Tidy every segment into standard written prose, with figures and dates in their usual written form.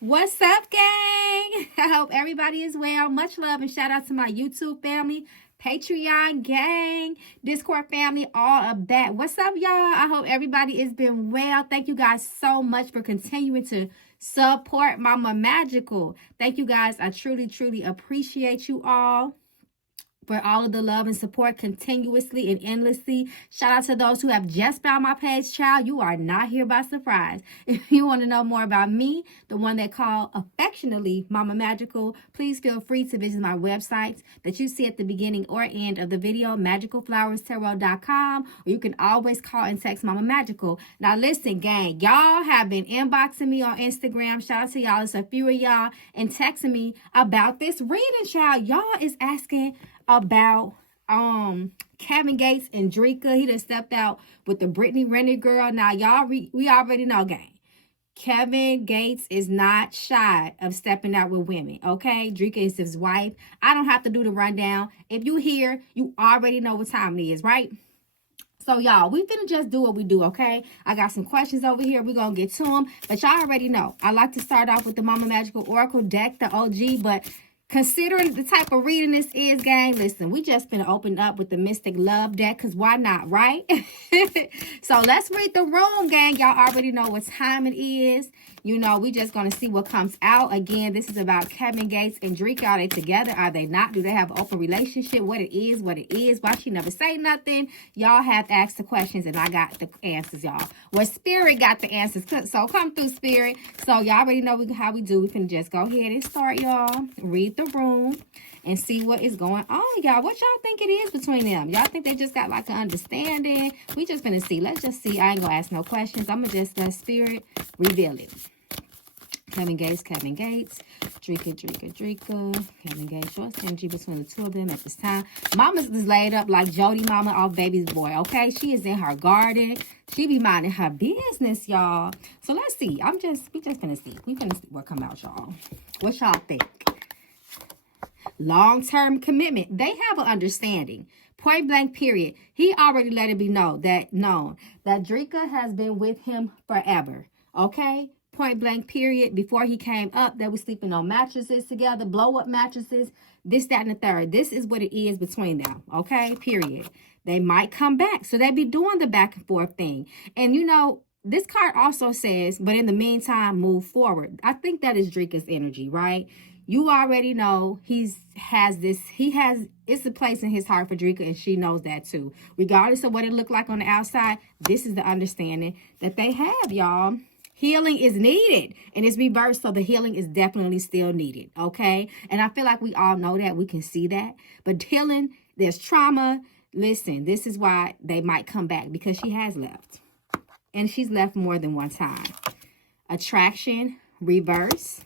What's up, gang? I hope everybody is well. Much love and shout out to my YouTube family, Patreon gang, Discord family, all of that. What's up, y'all? I hope everybody is been well. Thank you guys so much for continuing to support Mama Magical. Thank you guys. I truly, truly appreciate you all for all of the love and support continuously and endlessly. Shout out to those who have just found my page, child. You are not here by surprise. If you want to know more about me, the one they call affectionately Mama Magical, please feel free to visit my websites that you see at the beginning or end of the video, magicalflowerstarot.com, or you can always call and text Mama Magical. Now listen, gang, y'all have been inboxing me on Instagram. Shout out to y'all. It's a few of y'all and texting me about this reading, child. Y'all is asking about Kevin Gates and Dreka. He just stepped out with the Britney rented girl. Now y'all we already know, gang. Kevin Gates is not shy of stepping out with women, okay? Dreka is his wife. I don't have to do the rundown. If you hear, you already know what time it is, right? So, y'all, we finna just do what we do, okay? I got some questions over here. We're gonna get to them. But y'all already know. I like to start off with the Mama Magical Oracle deck, the OG, but considering the type of reading this is, gang, listen, we just finna open up with the Mystic Love deck, because why not, right? So let's read the room, gang. Y'all already know what time it is. You know, we just gonna see what comes out. Again, this is about Kevin Gates and Dreka. Are they together? Are they not? Do they have an open relationship? What it is, why she never say nothing? Y'all have asked the questions and I got the answers, y'all. Well, Spirit got the answers, so come through, Spirit. So y'all already know how we do. We can just go ahead and start, y'all. Read the room and see what is going on, y'all. What y'all think it is between them? Y'all think they just got like an understanding? We just gonna see. Let's just see. I ain't gonna ask no questions. I'm gonna just let Spirit reveal it. Kevin Gates, Dreka. Kevin Gates, short energy between the two of them at this time. Mama's is laid up like Jody Mama off Baby's Boy, okay? She is in her garden. She be minding her business, y'all. So let's see. We just finna see. We finna see what come out, y'all. What y'all think? Long-term commitment. They have an understanding. Point blank, period. He already let it be known that Dreka has been with him forever, okay? Point blank, period. Before he came up, they were sleeping on mattresses together, blow up mattresses, this, that, and the third. This is what it is between them, okay? Period. They might come back. So they be doing the back and forth thing. And you know, this card also says, but in the meantime, move forward. I think that is Dreka's energy, right? You already know it's a place in his heart for Dreka, and she knows that too. Regardless of what it looked like on the outside, this is the understanding that they have, y'all. Healing is needed, and it's reversed, so the healing is definitely still needed, okay? And I feel like we all know that. We can see that. But healing, there's trauma. Listen, this is why they might come back, because she has left. And she's left more than one time. Attraction, reverse.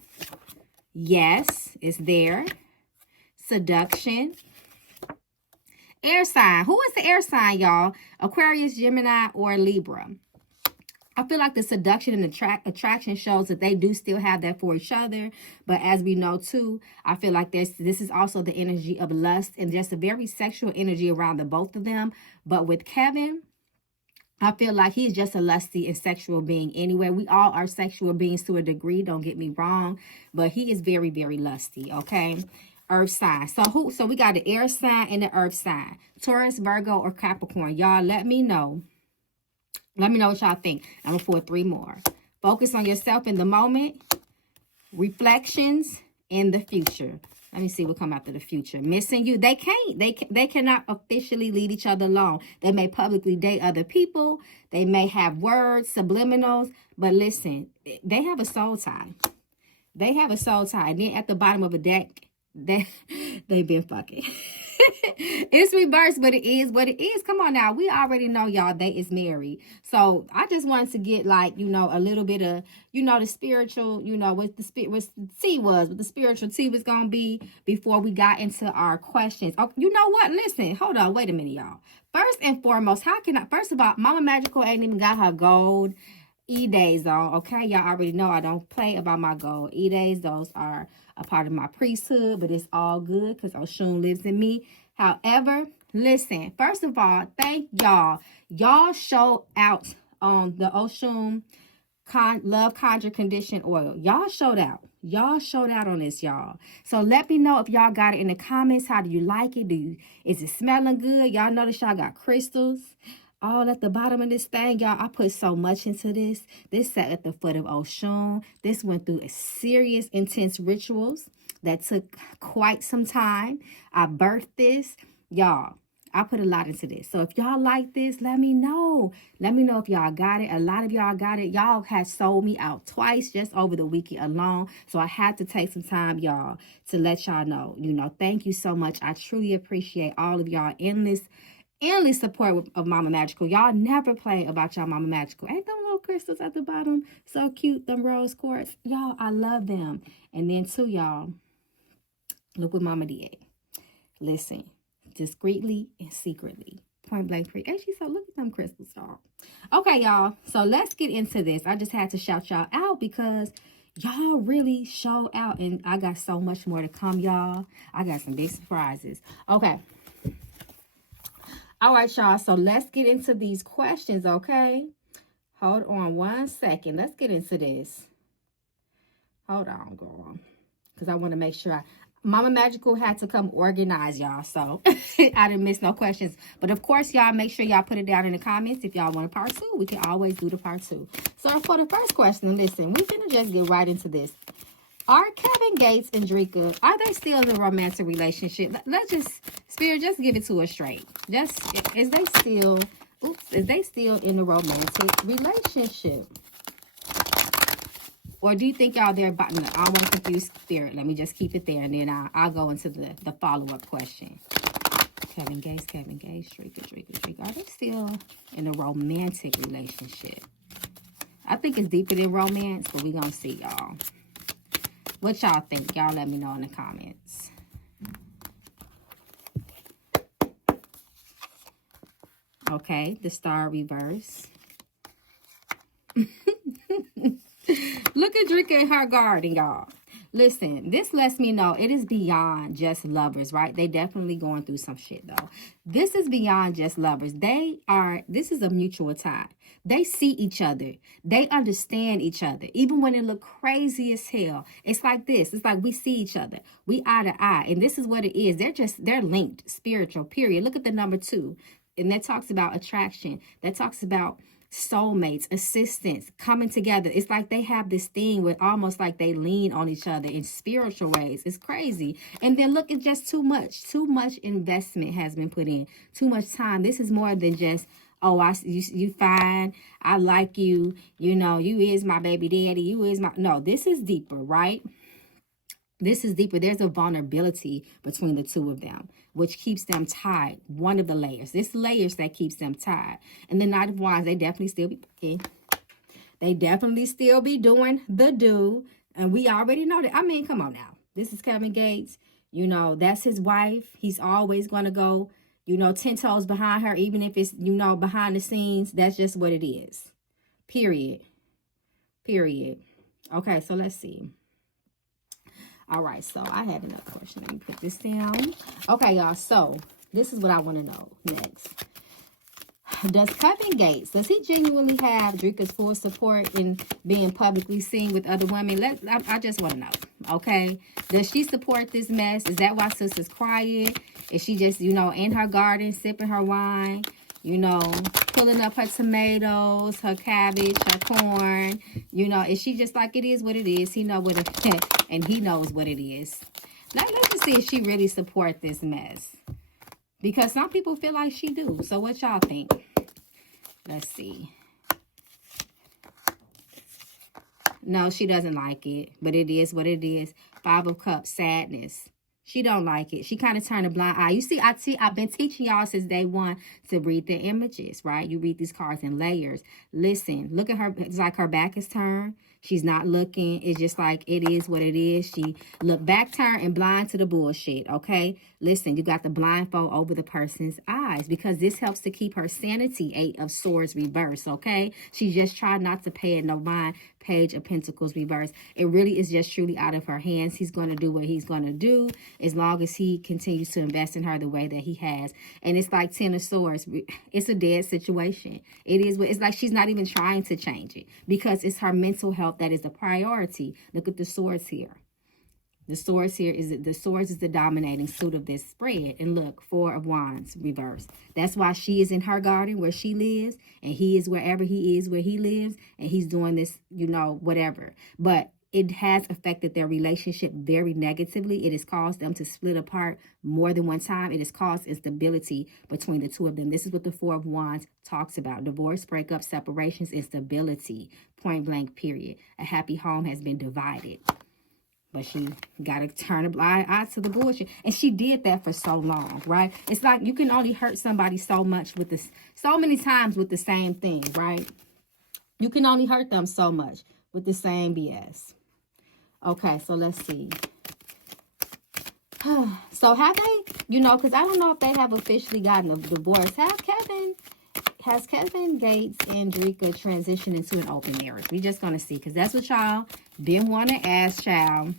Yes, it's there. Seduction. Air sign. Who is the air sign, y'all? Aquarius, Gemini, or Libra. I feel like the seduction and attraction shows that they do still have that for each other. But as we know, too, I feel like this is also the energy of lust and just a very sexual energy around the both of them. But with Kevin, I feel like he's just a lusty and sexual being anyway. We all are sexual beings to a degree, don't get me wrong. But he is very, very lusty, okay? Earth sign. So we got the air sign and the earth sign. Taurus, Virgo, or Capricorn. Y'all let me know. Let me know what y'all think. I'm going to pull 3 more. Focus on yourself in the moment. Reflections in the future. Let me see what come after the future. Missing you. They can't. They cannot officially lead each other alone. They may publicly date other people. They may have words, subliminals. But listen, they have a soul tie. They have a soul tie. And then at the bottom of a deck, they've been fucking. It's reversed, but it is what it is. Come on now. We already know, y'all, they is married. So I just wanted to get, like, you know, a little bit of, you know, the spiritual, you know, what the tea was, what the spiritual tea was going to be before we got into our questions. Oh, you know what? Listen, hold on. Wait a minute, y'all. First and foremost, first of all, Mama Magical ain't even got her gold E-days on, okay? Y'all already know I don't play about my gold E-days. Those are a part of my priesthood, but it's all good because Oshun lives in me. However, listen, first of all, thank y'all. Y'all show out on the Oshun Love Conjure Condition Oil. Y'all showed out. Y'all showed out on this, y'all. So let me know if y'all got it in the comments. How do you like it? Is it smelling good? Y'all notice y'all got crystals all at the bottom of this thing. Y'all, I put so much into this. This sat at the foot of Oshun. This went through a serious, intense rituals that took quite some time. I birthed this. Y'all, I put a lot into this. So if y'all like this, let me know. Let me know if y'all got it. A lot of y'all got it. Y'all had sold me out twice just over the weekend alone. So I had to take some time, y'all, to let y'all know. Thank you so much. I truly appreciate all of y'all endless support of Mama Magical. Y'all never play about y'all Mama Magical. Ain't them little crystals at the bottom so cute? Them rose quartz. Y'all, I love them. And then too, y'all, look what Mama did. Listen. Discreetly and secretly. Point blank free. And she said, look at them crystals, y'all. Okay, y'all. So let's get into this. I just had to shout y'all out because y'all really showed out. And I got so much more to come, y'all. I got some big surprises. Okay. All right, y'all. So let's get into these questions, okay? Hold on one second. Let's get into this. Hold on, girl. Because I want to make sure Mama Magical had to come organize, y'all, so I didn't miss no questions. But, of course, y'all, make sure y'all put it down in the comments. If y'all want a part 2, we can always do the part 2. So, for the first question, listen, we're going to just get right into this. Are Kevin Gates and Dreka, are they still in a romantic relationship? Let's just, Spirit, just give it to us straight. Is they still in a romantic relationship? Or do you think y'all there about, no, I don't want to confuse Spirit. Let me just keep it there, and then I'll go into the follow-up question. Kevin Gates, Dreka. Are they still in a romantic relationship? I think it's deeper than romance, but we're going to see, y'all. What y'all think? Y'all let me know in the comments. Okay, the star reverse. Look at Dreka in her garden, y'all. Listen, this lets me know it is beyond just lovers, right? They definitely going through some shit, though. This is beyond just lovers. This is a mutual tie. They see each other. They understand each other. Even when it look crazy as hell. It's like this. It's like we see each other. We eye to eye. And this is what it is. They're linked, spiritual, period. Look at the number 2. And that talks about attraction. That talks about soulmates, assistants, coming together. It's like they have this thing where almost like they lean on each other in spiritual ways. It's crazy. And then look, it's just too much. Too much investment has been put in. Too much time. This is more than just, oh, you fine. I like you. You is my baby daddy. You is my... No, this is deeper, right? This is deeper. There's a vulnerability between the two of them, which keeps them tied. One of the layers. This layers that keeps them tied. And the Knight of Wands, they definitely still be... Okay. They definitely still be doing the do. And we already know that. I mean, come on now. This is Kevin Gates. That's his wife. He's always going to go, 10 toes behind her, even if it's, behind the scenes. That's just what it is. Period. Okay, so let's see. All right, so I have another question. Let me put this down. Okay, y'all, so this is what I want to know next. Does Kevin Gates, does he genuinely have Dreka's full support in being publicly seen with other women? I just want to know, okay? Does she support this mess? Is that why sister's crying? Is she just, in her garden, sipping her wine, pulling up her tomatoes, her cabbage, her corn? Is she just like, it is what it is? He know what it and he knows what it is. Let's just see if she really support this mess. Because some people feel like she do. So what y'all think? Let's see. No, she doesn't like it. But it is what it is. 5 of Cups, sadness. She don't like it. She kind of turned a blind eye. You see, I've been teaching y'all since day one to read the images, right? You read these cards in layers. Listen, look at her. It's like her back is turned. She's not looking. It's just like it is what it is. She look back, turn, and blind to the bullshit, okay? Listen, you got the blindfold over the person's eyes because this helps to keep her sanity. 8 of Swords reverse, okay? She just tried not to pay it no mind. Page of Pentacles reverse. It really is just truly out of her hands. He's going to do what he's going to do as long as he continues to invest in her the way that he has. And it's like 10 of Swords. It's a dead situation. It's like she's not even trying to change it because it's her mental health that is the priority. Look at the Swords here. The Swords here is the Swords is the dominating suit of this spread. And look, Four of Wands reverse. That's why she is in her garden where she lives, and he is wherever he is where he lives, and he's doing this, you know, whatever. But it has affected their relationship very negatively. It has caused them to split apart more than one time. It has caused instability between the two of them. This is what the Four of Wands talks about. Divorce, breakup, separations, instability. Point blank, period. A happy home has been divided. But she got to turn a blind eye to the bullshit. And she did that for so long, right? It's like you can only hurt somebody so much with this, so many times with the same thing, right? You can only hurt them so much with the same BS. Okay, so let's see. So have they, you know, because I don't know if they have officially gotten a divorce. Has Kevin Gates and Dreka transitioned into an open marriage? We're just going to see, because that's what y'all been wanting to ask, child.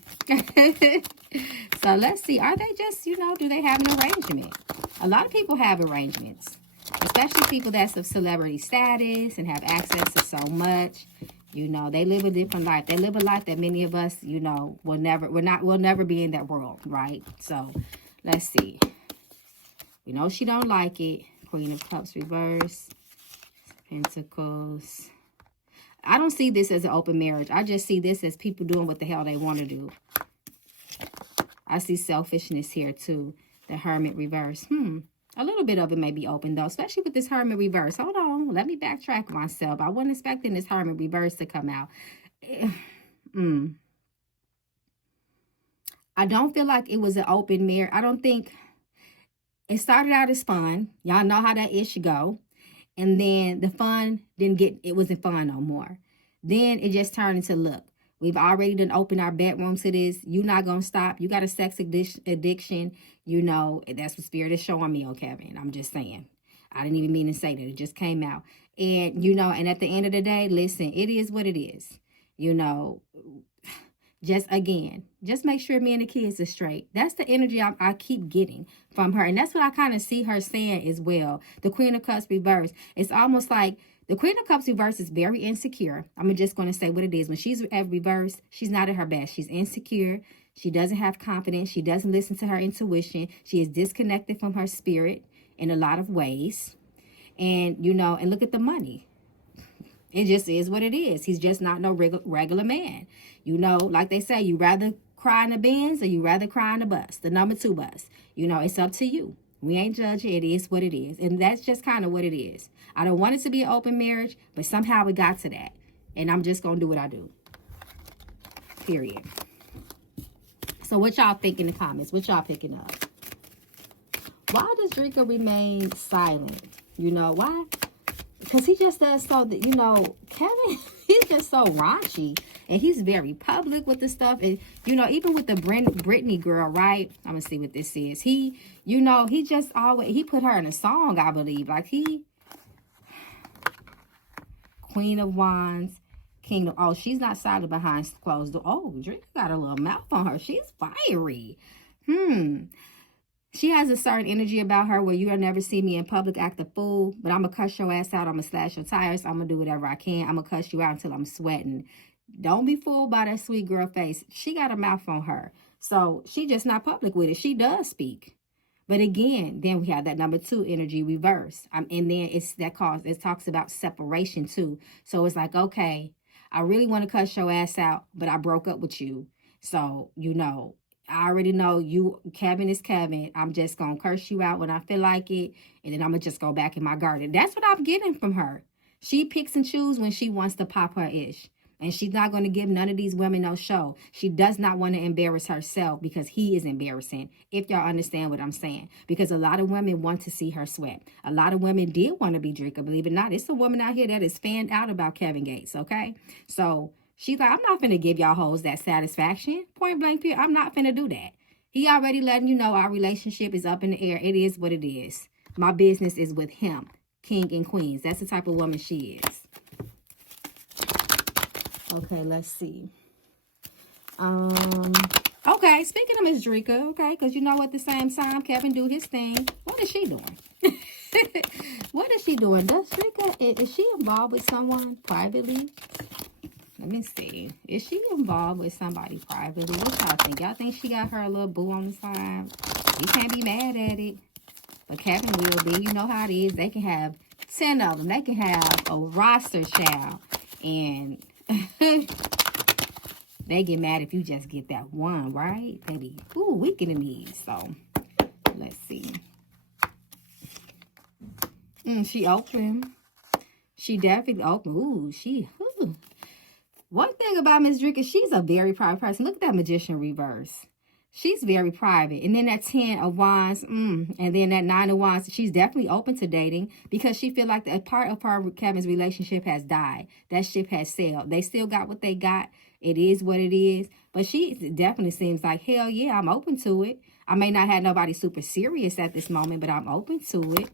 So let's see. Are they just, you know, do they have an arrangement? A lot of people have arrangements, especially people that's of celebrity status and have access to so much. You know, they live a different life. They live a life that many of us, you know, will never be in that world, right? So let's see. We know she don't like it. Queen of Cups reverse. Pentacles. I don't see this as an open marriage. I just see this as people doing what the hell they want to do. I see selfishness here too. The Hermit reverse. A little bit of it may be open though, especially with this Hermit reverse. Hold on. Let me backtrack myself. I wasn't expecting this Hermit reverse to come out. I don't feel like it was an open marriage. I don't think... It started out as fun. Y'all know how that ish go. And then the fun it wasn't fun no more. Then it just turned into, look, we've already done opened our bedroom to this. You're not going to stop. You got a sex addiction. You know, that's what Spirit is showing me, oh, Kevin. I'm just saying. I didn't even mean to say that. It just came out. And, you know, and at the end of the day, listen, it is what it is. You know, just make sure me and the kids are straight. That's the energy I keep getting from her. And that's what I kind of see her saying as well. The Queen of Cups reverse. It's almost like the Queen of Cups reverse is very insecure. I'm just going to say what it is. When she's at reverse, she's not at her best. She's insecure. She doesn't have confidence. She doesn't listen to her intuition. She is disconnected from her spirit in a lot of ways. And, you know, and look at the money. It just is what it is. He's just not no regular man. You know, like they say, you rather cry in a Benz or you rather cry in a bus, the number 2 bus. You know, it's up to you. We ain't judging. It is what it is. And that's just kind of what it is. I don't want it to be an open marriage, but somehow we got to that. And I'm just going to do what I do. Period. So what y'all think in the comments? What y'all picking up? Why does Dreka remain silent? You know, why? Because he just does so that, you know, Kevin, he's just so raunchy. And he's very public with the stuff. And, you know, even with the Britney girl, right? I'm going to see what this is. He, you know, he just always, he put her in a song, I believe. Like Queen of Wands, Kingdom. Oh, she's not silent behind closed doors. Oh, Drake got a little mouth on her. She's fiery. She has a certain energy about her where you'll never see me in public act a fool, but I'm going to cuss your ass out. I'm going to slash your tires. I'm going to do whatever I can. I'm going to cuss you out until I'm sweating. Don't be fooled by that sweet girl face. She got a mouth on her. So she just not public with it. She does speak. But again, then we have that number 2 energy reverse. And then it talks about separation too. So it's like, okay, I really want to cuss your ass out, but I broke up with you. So, you know, I already know you, Kevin is Kevin. I'm just going to curse you out when I feel like it. And then I'm going to just go back in my garden. That's what I'm getting from her. She picks and chooses when she wants to pop her ish. And she's not going to give none of these women no show. She does not want to embarrass herself because he is embarrassing, if y'all understand what I'm saying. Because a lot of women want to see her sweat. A lot of women did want to be Dreka, believe it or not. It's a woman out here that is fanned out about Kevin Gates, okay? So she's like, I'm not finna give y'all hoes that satisfaction. Point blank period. I'm not finna do that. He already letting you know our relationship is up in the air. It is what it is. My business is with him. King and queens. That's the type of woman she is. Okay, let's see. Okay, speaking of Miss Dreka, okay, because you know at the same time Kevin do his thing. What is she doing? What is she doing? Does Dreka, is she involved with someone privately? Let me see. Is she involved with somebody privately? What y'all think? Y'all think she got her little boo on the side? You can't be mad at it. But Kevin will be. You know how it is. They can have 10 of them. They can have a roster, child. And they get mad if you just get that one, right? They be, ooh, weak in the knees. So, let's see. She open. She definitely open. Ooh. One thing about Miss Dreka, she's a very private person. Look at that Magician reverse. She's very private. And then that 10 of Wands, and then that 9 of Wands, she's definitely open to dating because she feel like a part of her Kevin's relationship has died. That ship has sailed. They still got what they got. It is what it is. But she definitely seems like, hell yeah, I'm open to it. I may not have nobody super serious at this moment, but I'm open to it.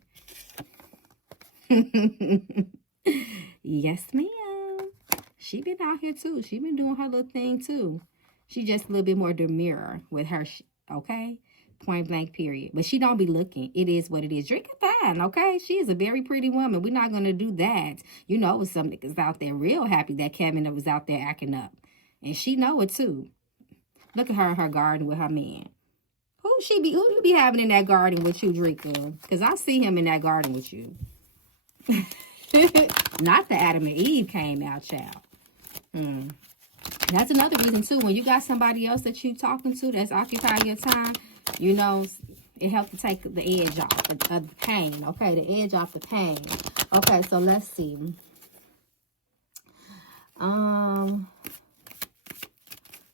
Yes, ma'am. She been out here too. She been doing her little thing too. She just a little bit more demure with her, okay? Point blank, period. But she don't be looking. It is what it is. Drink it fine, okay? She is a very pretty woman. We're not going to do that. You know, it was some niggas out there real happy that Kevin was out there acting up. And she know it too. Look at her in her garden with her man. Who you be having in that garden with you, Dreka? Because I see him in that garden with you. Not the Adam and Eve came out, child. That's another reason too. When you got somebody else that you talking to that's occupying your time, you know, it helps to take the edge off of the pain. Okay, the edge off the pain. Okay, so let's see.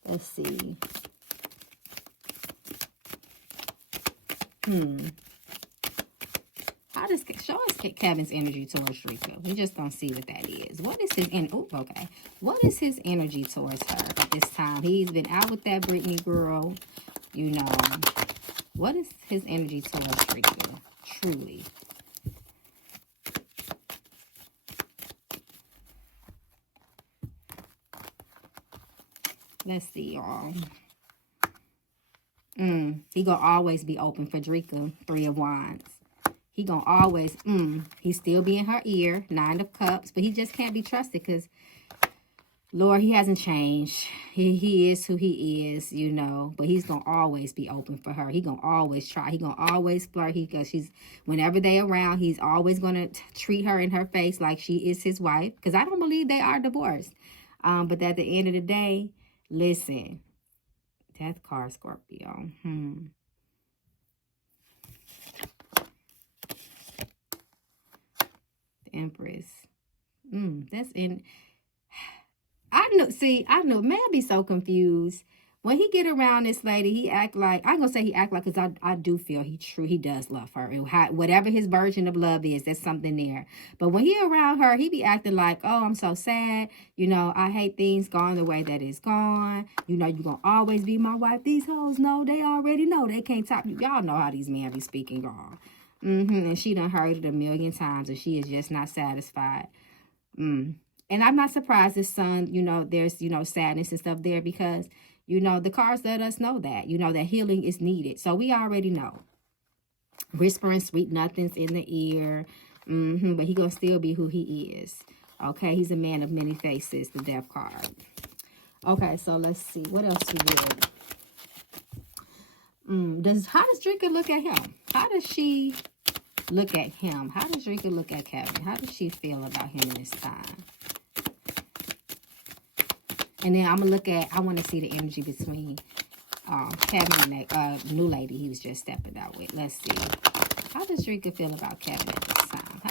Let's see. How does show us Kevin's energy towards Dreka? We just don't see what that is. What is his okay? What is his energy towards her at this time? He's been out with that Britney girl. You know, what is his energy towards Dreka? Truly. Let's see, y'all. He gonna always be open for Dreka. 3 of Wands. He gonna always, he still be in her ear. 9 of Cups, but he just can't be trusted because, Lord, he hasn't changed. He is who he is, you know, but he's gonna always be open for her. He gonna always try. He gonna always flirt. Because whenever they around, he's always gonna treat her in her face like she is his wife. Because I don't believe they are divorced. But at the end of the day, listen, Death card, Scorpio. Empress. That's in. I know. Man, I be so confused. When he get around this lady, he act like, I'm going to say he act like, because I do feel he does love her. Whatever his version of love is, there's something there. But when he around her, he be acting like, oh, I'm so sad. You know, I hate things going the way that it's gone. You know, you're going to always be my wife. These hoes know, they already know. They can't top you. Y'all know how these men be speaking wrong. And she done heard it a million times, and she is just not satisfied. And I'm not surprised this son, you know, there's, you know, sadness and stuff there because, you know, the cards let us know that, you know, that healing is needed. So we already know. Whispering sweet nothings in the ear. But he gonna still be who he is. Okay, he's a man of many faces, the Death card. Okay, so let's see. What else we did? How does Dreka look at him? How does she look at him? How does Dreka look at Kevin? How does she feel about him in this time? And then I'm going to look at, I want to see the energy between Kevin and that new lady he was just stepping out with. Let's see. How does Dreka feel about Kevin at this time?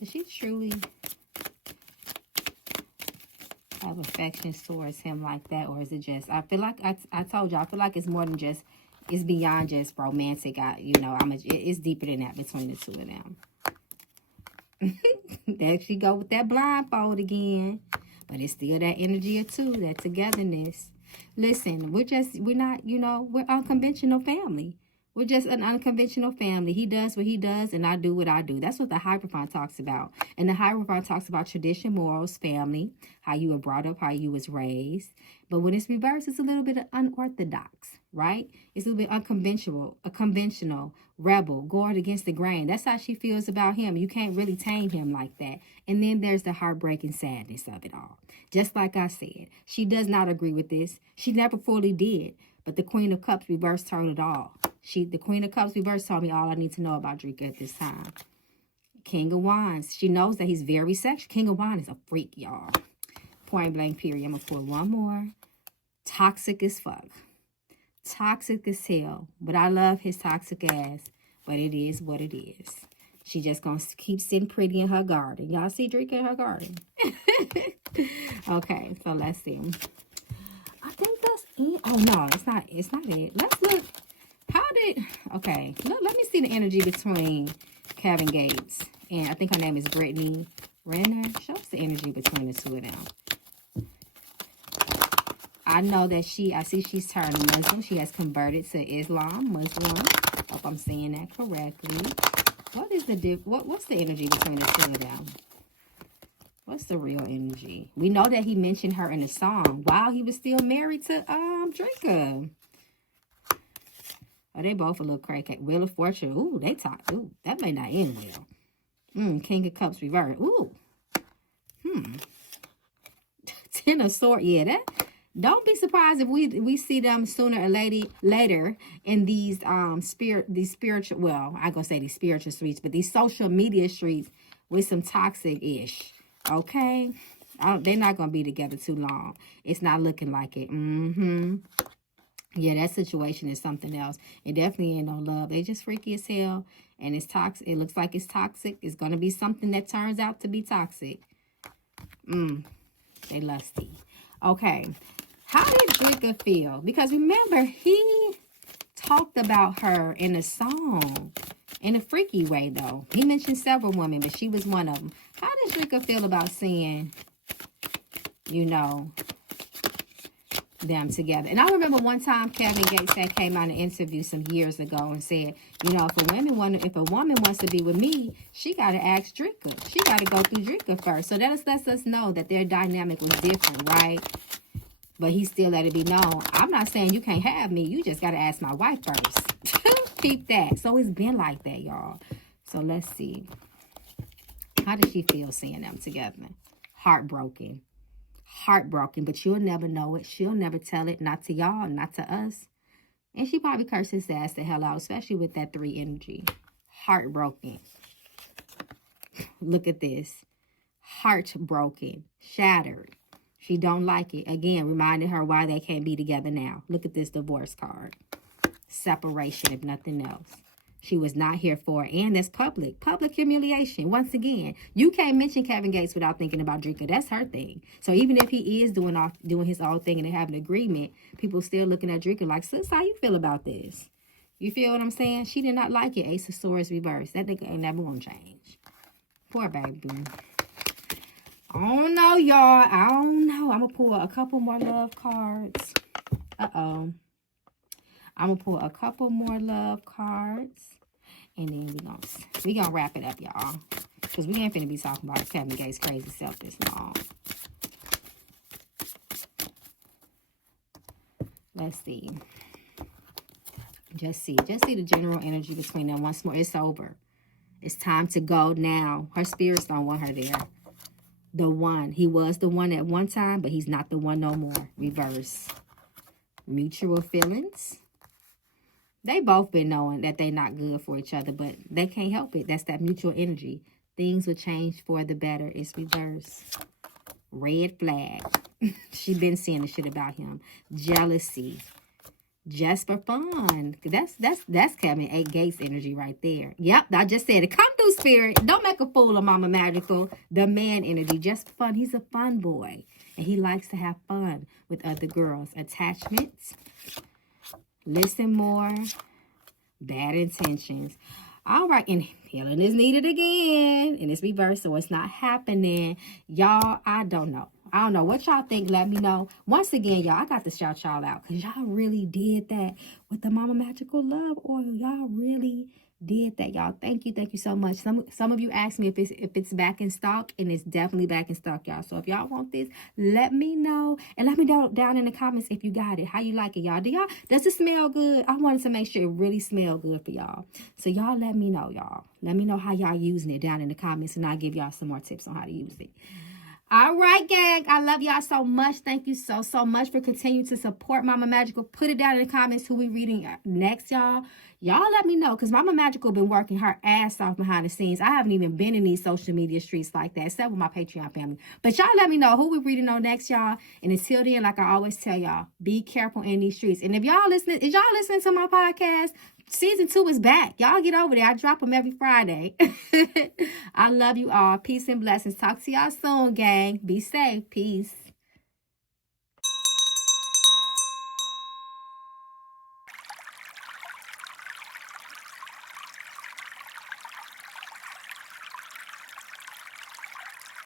Does she truly have affections towards him like that? Or is it just, I feel like, I told you, I feel like it's more than just, it's beyond just romantic. You know, it's deeper than that between the two of them. There she go with that blindfold again. But it's still that energy of two, that togetherness. Listen, we're not, you know, we're unconventional family. We're just an unconventional family. He does what he does, and I do what I do. That's what the Hierophant talks about. And the Hierophant talks about tradition, morals, family, how you were brought up, how you was raised. But when it's reversed, it's a little bit unorthodox, right? It's a little bit unconventional, a conventional, rebel, going against the grain. That's how she feels about him. You can't really tame him like that. And then there's the heartbreaking sadness of it all. Just like I said, she does not agree with this. She never fully did. But the Queen of Cups reversed told it all. The Queen of Cups reversed told me all I need to know about Dreka at this time. King of Wands. She knows that he's very sexual. King of Wands is a freak, y'all. Point blank period. I'm going to pull one more. Toxic as fuck. Toxic as hell. But I love his toxic ass. But it is what it is. She just going to keep sitting pretty in her garden. Y'all see Dreka in her garden? Okay, so let's see. I think that's it. Oh, no, it's not it. Let's look. Okay, let me see the energy between Kevin Gates and I think her name is Britney Renner. Show us the energy between the two of them. I know that I see she's turned Muslim. She has converted to Islam, Muslim. Hope I'm saying that correctly. What's the energy between the two of them? What's the real energy? We know that he mentioned her in the song while he was still married to Dreka. Oh, they both a little crazy. Wheel of Fortune. Ooh, they talk. Ooh, that may not end well. King of Cups reversed. Ooh. Ten of Swords. Yeah, that. Don't be surprised if we see them sooner or later in these spiritual. Well, I'm gonna say these spiritual streets, but these social media streets with some toxic-ish. Okay, they're not gonna be together too long. It's not looking like it. Yeah, that situation is something else. It definitely ain't no love. They just freaky as hell. And it's toxic. It looks like it's toxic. It's going to be something that turns out to be toxic. They lusty. Okay. How did Dreka feel? Because remember, he talked about her in a song. In a freaky way, though. He mentioned several women, but she was one of them. How did Dreka feel about seeing, you know, them together? And I remember one time Kevin Gates had came out in an interview some years ago and said, you know, if a woman wants to be with me, she got to ask Dreka. She got to go through Dreka first. So that lets us know that their dynamic was different, right? But he still let it be known. I'm not saying you can't have me. You just got to ask my wife first. Keep that. So it's been like that, y'all. So let's see. How does she feel seeing them together? Heartbroken. Heartbroken, but you'll never know it. She'll never tell it, not to y'all, not to us. And she probably curses his ass the hell out, especially with that 3 energy. Heartbroken. Look at this. Heartbroken. Shattered. She don't like it. Again, reminding her why they can't be together now. Look at this divorce card. Separation, if nothing else. She was not here for it. And that's public. Public humiliation. Once again, you can't mention Kevin Gates without thinking about Dreka. That's her thing. So even if he is doing his own thing and they have an agreement, people still looking at Dreka like, sis, how you feel about this? You feel what I'm saying? She did not like it. Ace of Swords reversed. That nigga ain't never gonna change. Poor baby. I don't know, y'all. I don't know. I'm gonna pull a couple more love cards. I'm gonna pull a couple more love cards. And then we gonna wrap it up, y'all. Because we ain't finna be talking about Kevin Gates' crazy self this long. Let's see. Just see the general energy between them once more. It's over. It's time to go now. Her spirits don't want her there. The one. He was the one at one time, but he's not the one no more. Reverse. Mutual feelings. They both been knowing that they not good for each other, but they can't help it. That's that mutual energy. Things will change for the better. It's reverse. Red flag. She been seeing the shit about him. Jealousy. Just for fun. That's Kevin 8 Gates energy right there. Yep, I just said it. Come through, spirit. Don't make a fool of Mama Magical. The man energy. Just for fun. He's a fun boy. And he likes to have fun with other girls. Attachments. Listen more. Bad intentions. All right. And healing is needed again. And it's reversed. So it's not happening. Y'all, I don't know. I don't know what y'all think. Let me know. Once again, y'all, I got to shout y'all out because y'all really did that with the Mama Magical Love Oil. Y'all really did that, y'all. Thank you so much. Some of you asked me if it's back in stock, and it's definitely back in stock, y'all. So if y'all want this, let me know, and let me know down in the comments if you got it, how you like it, y'all. Does it smell good? I wanted to make sure it really smelled good for y'all. So y'all let me know, y'all. Let me know how y'all using it down in the comments, and I'll give y'all some more tips on how to use it. All right, gang. I love y'all so much. Thank you so much for continuing to support Mama Magical. Put it down in the comments who we reading next, y'all. Y'all let me know, because Mama Magical been working her ass off behind the scenes. I haven't even been in these social media streets like that, except with my Patreon family. But y'all let me know who we reading on next, y'all. And until then, like I always tell y'all, be careful in these streets. And if y'all listening to my podcast, season 2 is back. Y'all get over there. I drop them every Friday. I love you all. Peace and blessings. Talk to y'all soon, gang. Be safe. Peace.